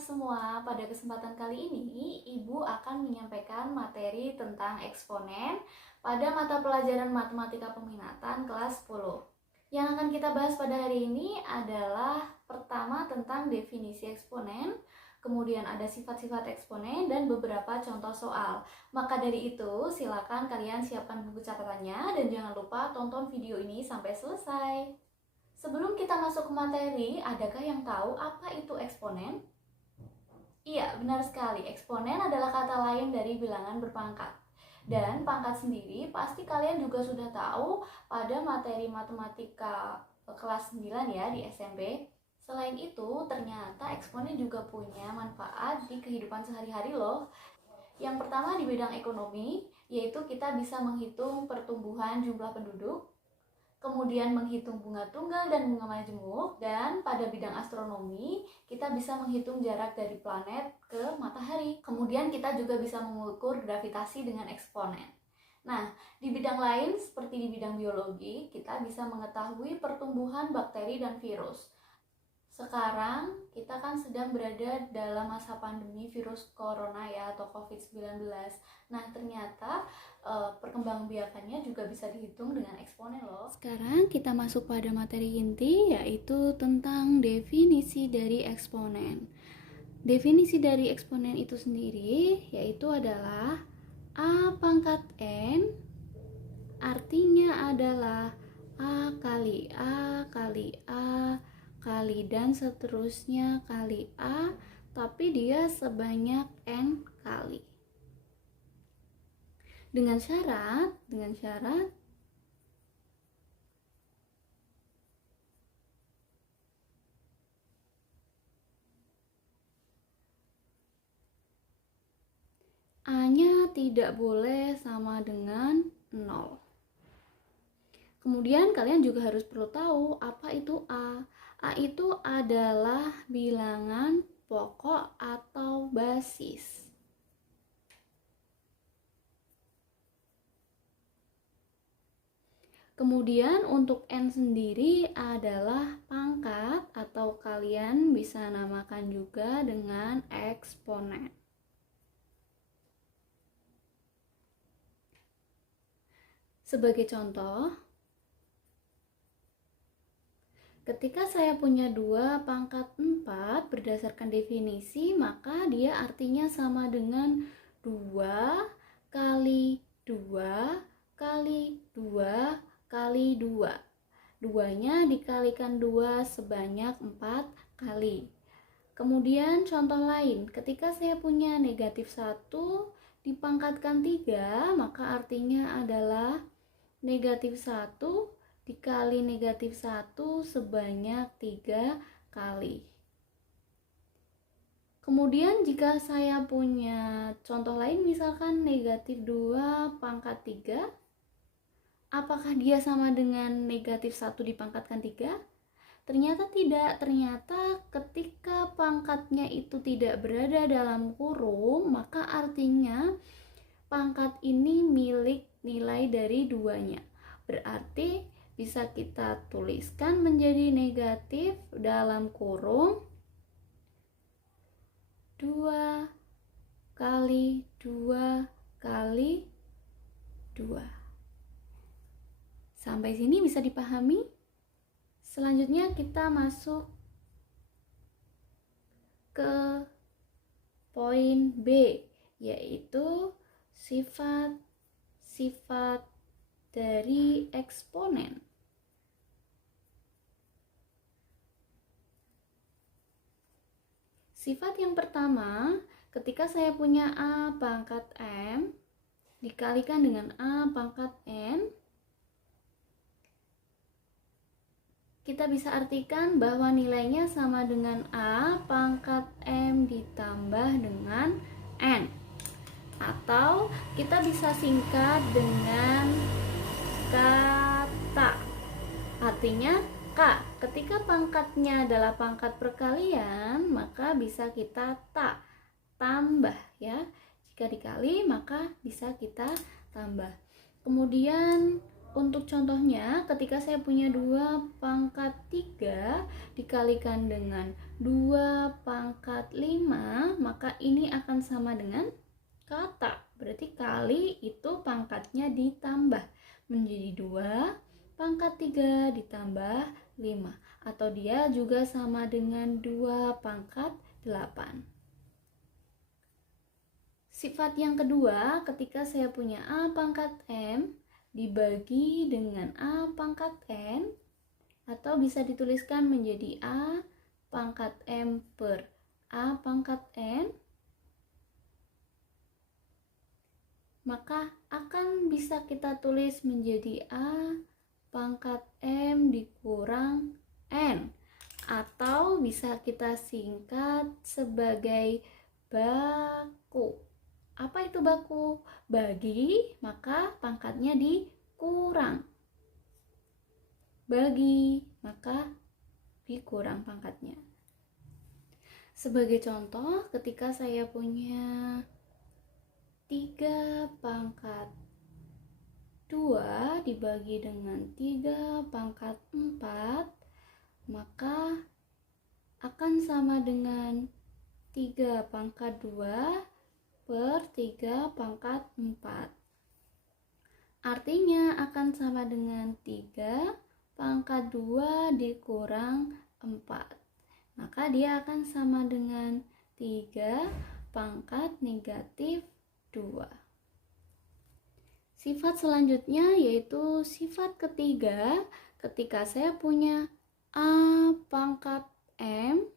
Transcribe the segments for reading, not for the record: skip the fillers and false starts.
semua, pada kesempatan kali ini Ibu akan menyampaikan materi tentang eksponen pada mata pelajaran Matematika Peminatan kelas 10. Yang akan kita bahas pada hari ini adalah pertama tentang definisi eksponen, kemudian ada sifat-sifat eksponen dan beberapa contoh soal. Maka dari itu, silakan kalian siapkan buku catatannya dan jangan lupa tonton video ini sampai selesai. Sebelum kita masuk ke materi, adakah yang tahu apa itu eksponen? Iya, benar sekali. Eksponen adalah kata lain dari bilangan berpangkat. Dan pangkat sendiri pasti kalian juga sudah tahu pada materi matematika kelas 9 ya di SMP. Selain itu, ternyata eksponen juga punya manfaat di kehidupan sehari-hari loh. Yang pertama di bidang ekonomi, yaitu kita bisa menghitung pertumbuhan jumlah penduduk, kemudian menghitung bunga tunggal dan bunga majemuk, dan pada bidang astronomi kita bisa menghitung jarak dari planet ke matahari. Kemudian kita juga bisa mengukur gravitasi dengan eksponen. Nah, di bidang lain seperti di bidang biologi, kita bisa mengetahui pertumbuhan bakteri dan virus. Sekarang kita kan sedang berada dalam masa pandemi virus corona ya, atau COVID-19. Nah, ternyata perkembangbiakannya juga bisa dihitung dengan eksponen loh. Sekarang kita masuk pada materi inti, yaitu tentang definisi dari eksponen. Definisi dari eksponen itu sendiri yaitu adalah A pangkat N, artinya adalah A kali A kali A kali dan seterusnya kali A, tapi dia sebanyak N kali. Dengan syarat A-nya tidak boleh sama dengan 0. Kemudian kalian juga harus perlu tahu apa itu A. A itu adalah bilangan pokok atau basis. Kemudian untuk N sendiri adalah pangkat atau kalian bisa namakan juga dengan eksponen. Sebagai contoh, ketika saya punya 2 pangkat 4 berdasarkan definisi, maka dia artinya sama dengan 2 kali 2 kali 2 kali 2. 2-nya dikalikan 2 sebanyak 4 kali. Kemudian contoh lain, ketika saya punya negatif 1 dipangkatkan 3, maka artinya adalah negatif 1 dikali negatif 1 sebanyak 3 kali. Kemudian jika saya punya contoh lain, misalkan negatif 2 pangkat 3, apakah dia sama dengan negatif 1 dipangkatkan 3? Ternyata tidak. Ternyata ketika pangkatnya itu tidak berada dalam kurung, maka artinya pangkat ini milik nilai dari 2-nya. Berarti bisa kita tuliskan menjadi negatif dalam kurung 2 kali 2 kali 2. Sampai sini bisa dipahami? Selanjutnya kita masuk ke poin B, yaitu sifat-sifat dari eksponen. Sifat yang pertama, ketika saya punya A pangkat M dikalikan dengan A pangkat N, kita bisa artikan bahwa nilainya sama dengan A pangkat M ditambah dengan N. Atau kita bisa singkat dengan kata. Artinya K. Ketika pangkatnya adalah pangkat perkalian, maka bisa kita tambah ya. Jika dikali, maka bisa kita tambah. Kemudian Untuk contohnya, ketika saya punya 2 pangkat 3 dikalikan dengan 2 pangkat 5, maka ini akan sama dengan kata. Berarti kali itu pangkatnya ditambah menjadi 2 pangkat 3 ditambah 5. Atau dia juga sama dengan 2 pangkat 8. Sifat yang kedua, ketika saya punya A pangkat M dibagi dengan A pangkat N, atau bisa dituliskan menjadi A pangkat M per A pangkat N, maka akan bisa kita tulis menjadi A pangkat M dikurang N, atau bisa kita singkat sebagai baku. Apa itu baku? Bagi, maka pangkatnya dikurang. Bagi, maka dikurang pangkatnya. Sebagai contoh, ketika saya punya 3 pangkat 2 dibagi dengan 3 pangkat 4, maka akan sama dengan 3 pangkat 2 per 3 pangkat 4. Artinya akan sama dengan 3 pangkat 2 dikurang 4. Maka dia akan sama dengan 3 pangkat negatif 2. Sifat selanjutnya yaitu sifat ketiga, ketika saya punya A pangkat M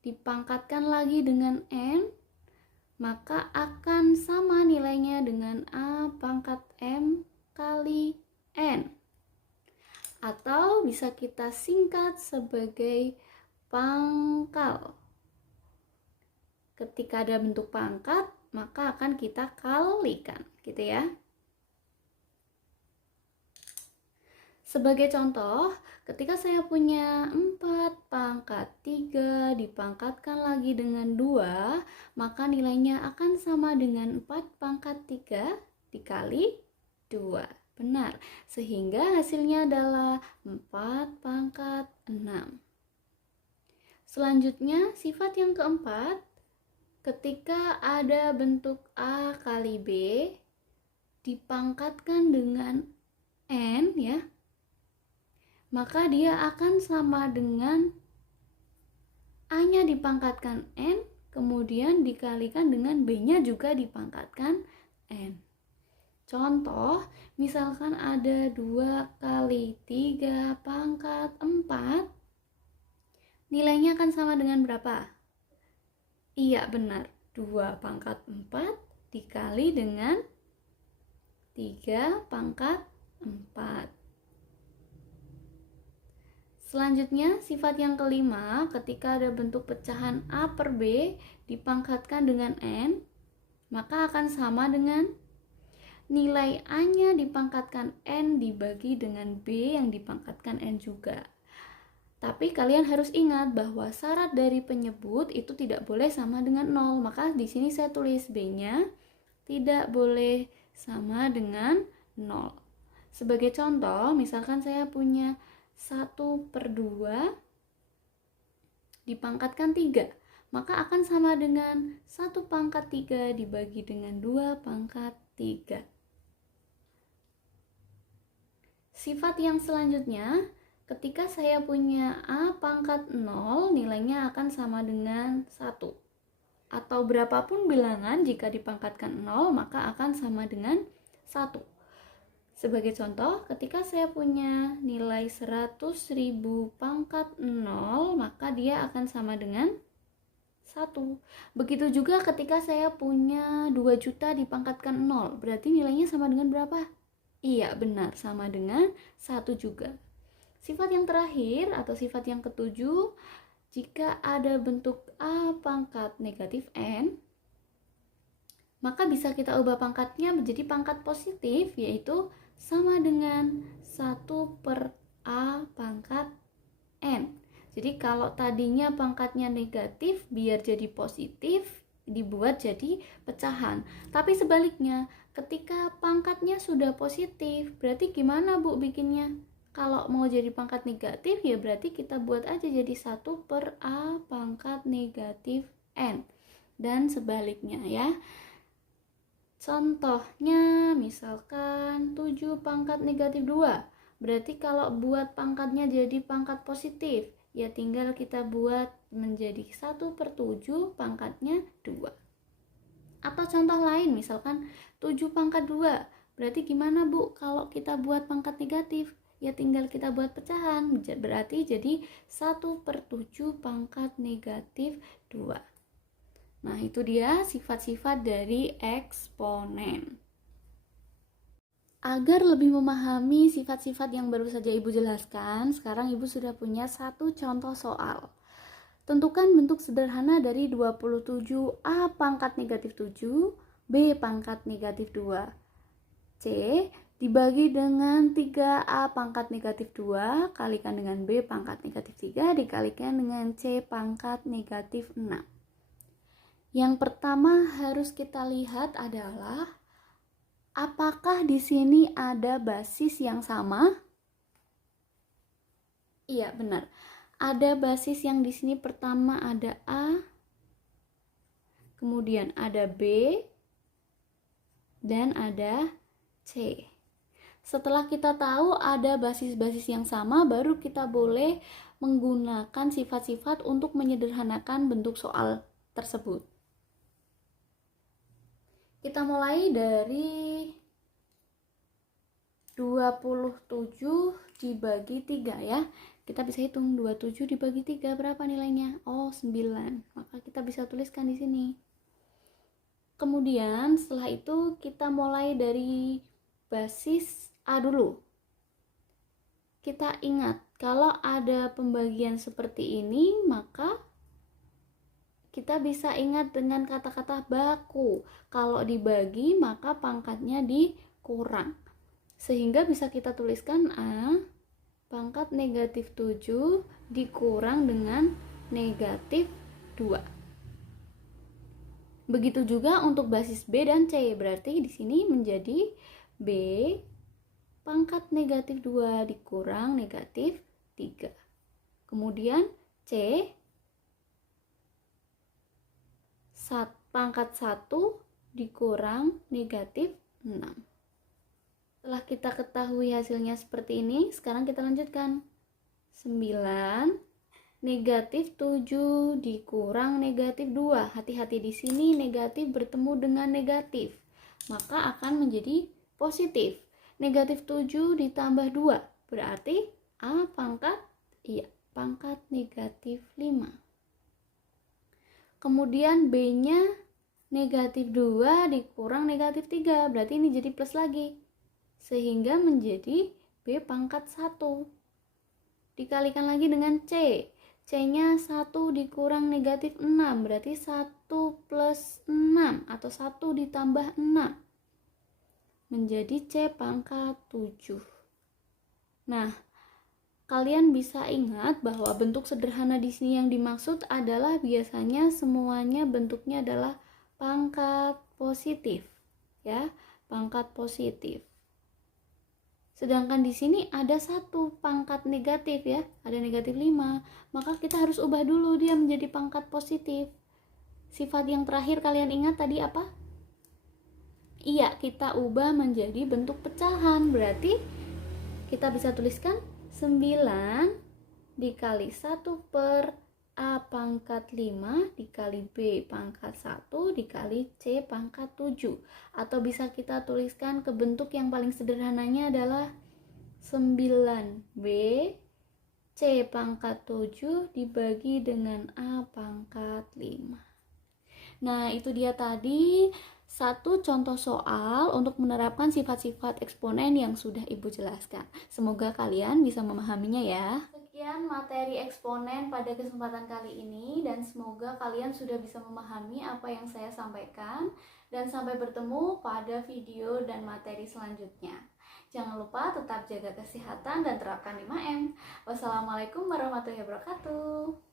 dipangkatkan lagi dengan N, maka akan sama nilainya dengan A pangkat M kali N. Atau bisa kita singkat sebagai pangkal. Ketika ada bentuk pangkat, maka akan kita kalikan, gitu ya. Sebagai contoh, ketika saya punya 4 pangkat 3 dipangkatkan lagi dengan 2, maka nilainya akan sama dengan 4 pangkat 3 dikali 2. Benar, sehingga hasilnya adalah 4 pangkat 6. Selanjutnya, sifat yang keempat, ketika ada bentuk A kali B dipangkatkan dengan N ya, maka dia akan sama dengan A-nya dipangkatkan N, kemudian dikalikan dengan B-nya juga dipangkatkan N. Contoh, misalkan ada 2 kali 3 pangkat 4, nilainya akan sama dengan berapa? Iya benar, 2 pangkat 4 dikali dengan 3 pangkat 4. Selanjutnya, sifat yang kelima, ketika ada bentuk pecahan A per B dipangkatkan dengan N, maka akan sama dengan nilai A-nya dipangkatkan N dibagi dengan B yang dipangkatkan N juga. Tapi kalian harus ingat bahwa syarat dari penyebut itu tidak boleh sama dengan 0. Maka di sini saya tulis B-nya tidak boleh sama dengan 0. Sebagai contoh, misalkan saya punya 1 per 2 dipangkatkan 3, maka akan sama dengan 1 pangkat 3 dibagi dengan 2 pangkat 3. Sifat yang selanjutnya, ketika saya punya A pangkat 0, nilainya akan sama dengan 1. Atau berapapun bilangan jika dipangkatkan 0, maka akan sama dengan 1. Sebagai contoh, ketika saya punya nilai 100.000 pangkat 0, maka dia akan sama dengan 1. Begitu juga ketika saya punya 2 juta dipangkatkan 0, berarti nilainya sama dengan berapa? Iya, benar, sama dengan 1 juga. Sifat yang terakhir atau sifat yang ketujuh, jika ada bentuk A pangkat negatif N, maka bisa kita ubah pangkatnya menjadi pangkat positif, yaitu sama dengan 1 per A pangkat N. Jadi kalau tadinya pangkatnya negatif, biar jadi positif, dibuat jadi pecahan. Tapi sebaliknya, Ketika pangkatnya sudah positif, berarti gimana Bu bikinnya? Kalau mau jadi pangkat negatif ya berarti kita buat aja jadi 1 per A pangkat negatif N. Dan sebaliknya ya. Contohnya misalkan 7 pangkat negatif 2. Berarti kalau buat pangkatnya jadi pangkat positif, ya tinggal kita buat menjadi 1 per 7 pangkatnya 2. Atau contoh lain misalkan 7 pangkat 2. Berarti gimana Bu kalau kita buat pangkat negatif? Ya tinggal kita buat pecahan. Berarti jadi 1 per 7 pangkat negatif 2. Nah itu dia sifat-sifat dari eksponen. Agar lebih memahami sifat-sifat yang baru saja Ibu jelaskan, sekarang Ibu sudah punya satu contoh soal. Tentukan bentuk sederhana dari 27A pangkat negatif 7, B pangkat negatif 2, C dibagi dengan 3A pangkat negatif 2, kalikan dengan B pangkat negatif 3, dikalikan dengan C pangkat negatif 6. Yang pertama harus kita lihat adalah apakah di sini ada basis yang sama? Iya, benar. Ada basis yang di sini pertama ada A, kemudian ada B, dan ada C. Setelah kita tahu ada basis-basis yang sama, baru kita boleh menggunakan sifat-sifat untuk menyederhanakan bentuk soal tersebut. Kita mulai dari 27 dibagi 3 ya. Kita bisa hitung 27 dibagi 3 berapa nilainya? Oh, 9. Maka kita bisa tuliskan di sini. Kemudian setelah itu kita mulai dari basis A dulu. Kita ingat, kalau ada pembagian seperti ini, maka kita bisa ingat dengan kata-kata baku. Kalau dibagi, maka pangkatnya dikurang. Sehingga bisa kita tuliskan A pangkat negatif 7 dikurang dengan negatif 2. Begitu juga untuk basis B dan C. Berarti di sini menjadi B pangkat negatif 2 dikurang negatif 3. Kemudian C pangkat 1 dikurang negatif 6. Setelah kita ketahui hasilnya seperti ini, sekarang kita lanjutkan. 9 negatif 7 dikurang negatif 2. Hati-hati di sini negatif bertemu dengan negatif, maka akan menjadi positif. Negatif 7 ditambah 2 berarti A pangkat pangkat negatif 5. Kemudian B-nya negatif 2 dikurang negatif 3, berarti ini jadi plus lagi. Sehingga menjadi B pangkat 1. Dikalikan lagi dengan C. C-nya 1 dikurang negatif 6, berarti 1 plus 6 atau 1 ditambah 6. Menjadi C pangkat 7. Nah, kalian bisa ingat bahwa bentuk sederhana di sini yang dimaksud adalah biasanya semuanya bentuknya adalah pangkat positif, ya, pangkat positif. Sedangkan di sini ada 1 pangkat negatif ya, ada negatif 5. Maka kita harus ubah dulu dia menjadi pangkat positif. Sifat yang terakhir kalian ingat tadi apa? Iya, kita ubah menjadi bentuk pecahan. Berarti kita bisa tuliskan 9 dikali 1 per A pangkat 5 dikali B pangkat 1 dikali C pangkat 7. Atau bisa kita tuliskan ke bentuk yang paling sederhananya adalah 9B C pangkat 7 dibagi dengan A pangkat 5. Nah, itu dia tadi satu contoh soal untuk menerapkan sifat-sifat eksponen yang sudah Ibu jelaskan. Semoga kalian bisa memahaminya ya. Sekian materi eksponen pada kesempatan kali ini dan semoga kalian sudah bisa memahami apa yang saya sampaikan dan sampai bertemu pada video dan materi selanjutnya. Jangan lupa tetap jaga kesehatan dan terapkan 5M. Wassalamualaikum warahmatullahi wabarakatuh.